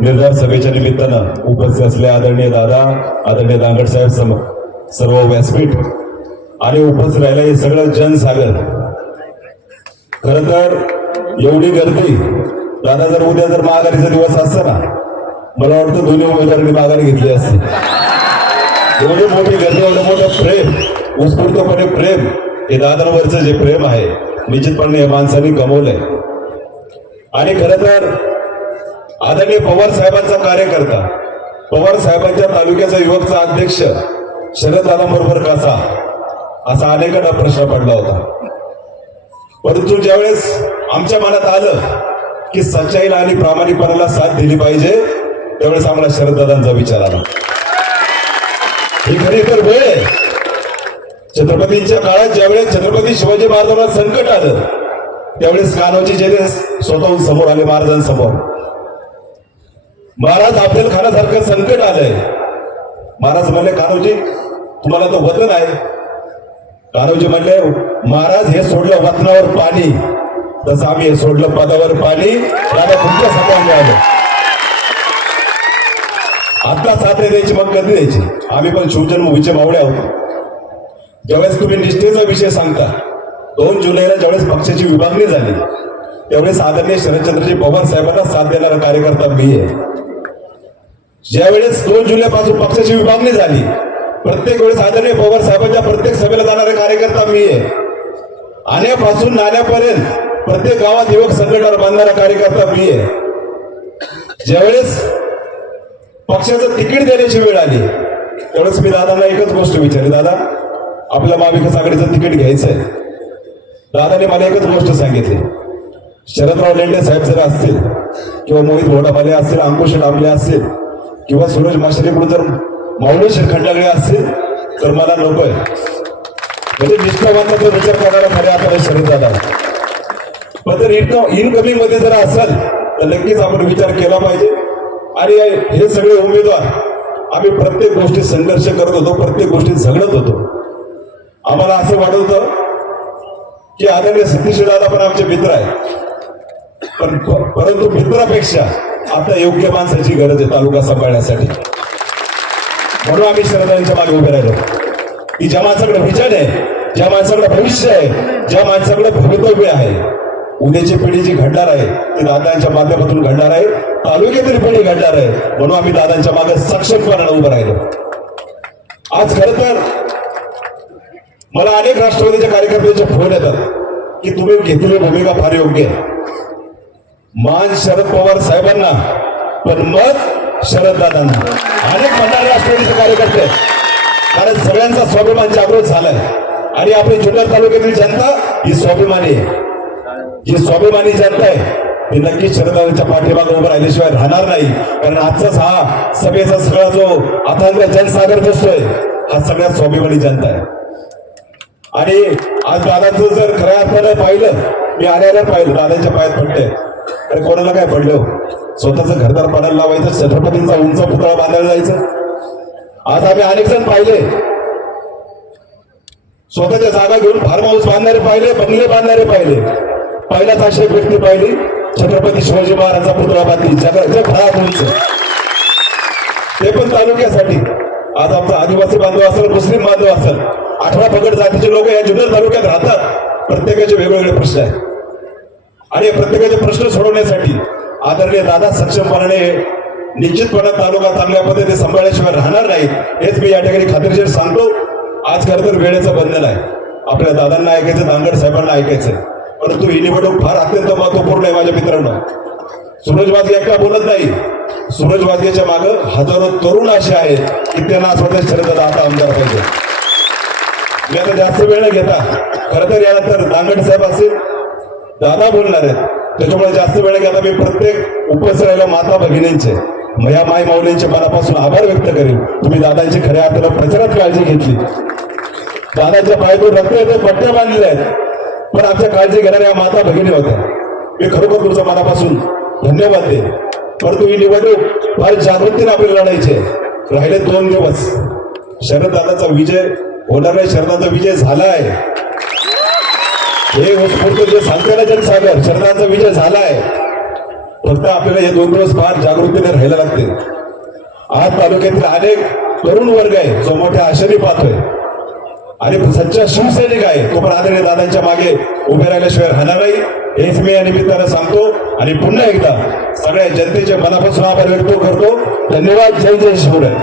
निर्धार सभेच्या निमित्तानं उपस्थित असले आदरणीय दादा आदरणीय दांगड साहेब सम सर्व व्यासपीठ आणि उपस्थित राहिला हे सगळं जनसागर. खर तर एवढी गर्दी दादा जर उद्या जर महागारीचा दिवस असता ना मला वाटतं दोन्ही उमेदवारांनी माघारी घेतली असती. एवढी मोठी गर्दी एवढं मोठं प्रेम उत्स्फूर्तपणे प्रेम हे दादांवरचं जे प्रेम आहे निश्चितपणे या माणसांनी गमवलंय. आणि खरं तर आदरणीय पवार साहेबांचा कार्यकर्ता पवार साहेबांच्या तालुक्याचा युवकचा अध्यक्ष शरद दादांबरोबर कसा असा अनेकांना प्रश्न पडला होता. परंतु ज्यावेळेस आमच्या मनात आलं की सच्चाईला आणि प्रामाणिकपणाला साथ दिली पाहिजे त्यावेळेस आम्हाला शरददादांचा विचार आला. ही खरी तर वेळ आहे. छत्रपतींच्या काळात ज्यावेळेस छत्रपती शिवाजी महाराजांना संकट आलं त्यावेळेस कानोजी जेने स्वतःहून समोर आले महाराजांसमोर. महाराज अफजल खानासारखं संकट आलंय. महाराज म्हणले कानोजी तुम्हाला तो वतन आहे. कानोजी म्हणले महाराज हे सोडलं वतनावर पाणी. तसं आम्ही हे सोडलं पदावर पाणी. त्याला तुमच्यासमोर आलं. आता साथ द्यायची मग कधी द्यायची? आम्ही पण शिवजन्मभूमीचे मावळे आहोत. ज्यावेळेस तुम्ही निष्ठेचा विषय सांगता दोन जुलैला ज्यावेळेस पक्षाची विभागणी झाली त्यावेळेस आदरणीय शरदचंद्रजी पवार साहेबांना साथ देणारा कार्यकर्ता मी आहे. ज्यावेळेस दोन जुलैपासून पक्षाची विभागणी झाली प्रत्येक वेळेस आदरणीय पवार साहेबांच्या प्रत्येक सभेला जाणारे कार्यकर्ता मी आहे. आण्यापासून नाण्यापर्यंत प्रत्येक गावात युवक संघटना बांधणारा कार्यकर्ता मी आहे. ज्यावेळेस पक्षाचं तिकीट देण्याची वेळ आली त्यावेळेस मी दादांना एकच गोष्ट विचारली दादा आपल्या महाविकास आघाडीचं तिकीट घ्यायचंय. दादाने मला एकच गोष्ट सांगितली शरदराव लेंडे साहेब जर असतील किंवा मोहित घोडामाले असतील अंकुश डांबले असतील किंवा सूरज माशेरीकडून जर माऊलेश्वर खंडागळे असतील तर मला नकोय म्हणजे निष्ठावानाचा विचार करायला खऱ्या अर्थाने शरद दादा पण जर इनकमिंगमध्ये जर असेल तर नक्कीच आपण विचार केला पाहिजे. आणि हे सगळे उमेदवार आम्ही प्रत्येक गोष्टीत संघर्ष करत होतो प्रत्येक गोष्टीत झगडत होतो. आम्हाला असं वाटत होतं की आदरणीय सतीश दादा पण आमचे मित्र आहेत. पण परंतु मित्रापेक्षा आता योग्य माणसाची गरज आहे तालुका सांभाळण्यासाठी. म्हणून आम्ही शरदांच्या मागे उभे राहिलो. की ज्या माणसाकडे विजन आहे ज्या माणसाकडे भविष्य आहे ज्या माणसाकडे भवितव्य आहे उद्याची पिढी जी घडणार आहे ती दादांच्या माध्यमातून घडणार आहे तालुक्यातील पिढी घडणार आहे म्हणून आम्ही दादांच्या मागे सक्षमपणाने उभं राहिलो. आज खर तर मला अनेक राष्ट्रवादीच्या कार्यकर्त्यांचे फोन येतात की तुम्ही घेतलेली भूमिका फार योग्य आहे. मान शरद पवार साहेबांना पण मत शरददादांना अनेक मंडळ राष्ट्रवादीचे कार्यकर्ते. कारण सगळ्यांचा स्वाभिमान जागृत झालाय. आणि आपली जुन्नर तालुक्यातील जनता ही स्वाभिमानी आहे. जी स्वाभिमानी जनता आहे ती नक्कीच शरदाच्या पाठीमागे उभं राहिल्याशिवाय राहणार नाही. कारण आजचाच हा सभेचा सगळा जो आता जनसागर दिसतोय हा सगळ्यात स्वाभिमानी जनता आहे. आणि आज दादाचं जर खऱ्या अर्थानं पाहिलं मी आल्याला पाहिलं दादांच्या पायात पडते अरे कोणाला काय पडलं? स्वतःचं घरदार पडायला लावायचं छत्रपतींचा उंच पुतळा बांधायला जायचं. आज आम्ही अनेक जण पाहिले. स्वतःच्या जागा घेऊन फार्म हाऊस बांधणारे पाहिले बंगले बांधणारे पाहिले. पहिलाच आश्रय व्यक्ती पाहिली. छत्रपती शिवाजी महाराजांचा पुतळा बांधली. जगा जगभरात उंच. ते पण तालुक्यासाठी. आज आमचा आदिवासी बांधव असेल मुस्लिम बांधव असेल अठरा पगड जातीचे लोक या जुन्नर तालुक्यात राहतात. प्रत्येकाचे वेगवेगळे प्रश्न आहेत. आणि प्रत्येकाचे प्रश्न सोडवण्यासाठी आदरणीय दादा सक्षमपणाने निश्चितपणे तालुका चांगल्या पद्धतीने सांभाळल्याशिवाय राहणार नाही हेच मी या ठिकाणी खात्रीशीर सांगतो. आज खरं तर वेळेचं बंधन आहे. आपल्या दादांना ऐकायचं दांगड साहेबांना ऐकायचं. परंतु ही निवडणूक फार अत्यंत महत्त्वपूर्ण आहे माझ्या मित्रांनो. सूरज वाजगे एकटा बोलत नाही. सूरज वाजगेच्या मागे हजारो तरुण असे आहेत की त्यांना असं वाटतं शरद आता आमदार पाहिजे. मी आता जास्त वेळ न घेता खरं तर यानंतर दांगड साहेब असेल दादा बोलणार आहेत. त्याच्यामुळे जास्त वेळ घेता मी प्रत्येक उपसरायला माता भगिनींचे या माय माऊलींचे मनापासून आभार व्यक्त करेन. तुम्ही दादांची खऱ्या अर्थानं प्रचारात काळजी घेतली. दादाच्या पायातून रक्त येते पट्ट्या बांधलेल्या आहेत. पण आमच्या काळजी घेणाऱ्या या माता भगिनी होत्या. मी खरोखर तुमच्या मनापासून धन्यवाद दे परंतु ही निवडणूक फार जागृतीने आपल्याला लढायची राहिले दोन दिवस. शरद दादाचा विजय होणार नाही. शरदाचा विजय झाला आहे. हे उत्स्फूर्त जे सांगताना जनसागर शरदाचा विजय झाला आहे फक्त आपल्याला हे दोन दिवस फार जागृतीने राहायला लागते आज तालुक्यातील अनेक तरुण वर्ग आहे जो मोठ्या आशेने पाहतोय. आणि सच्चा शिवसैनिक आहे तो पण आदरणीय दादांच्या मागे उभे राहिल्याशिवाय राहणार नाही. हेच मी या निमित्तानं सांगतो. आणि पुन्हा एकदा सगळ्या जनतेच्या मनापासून आभार व्यक्त करतो. धन्यवाद. जय जय शिवराय.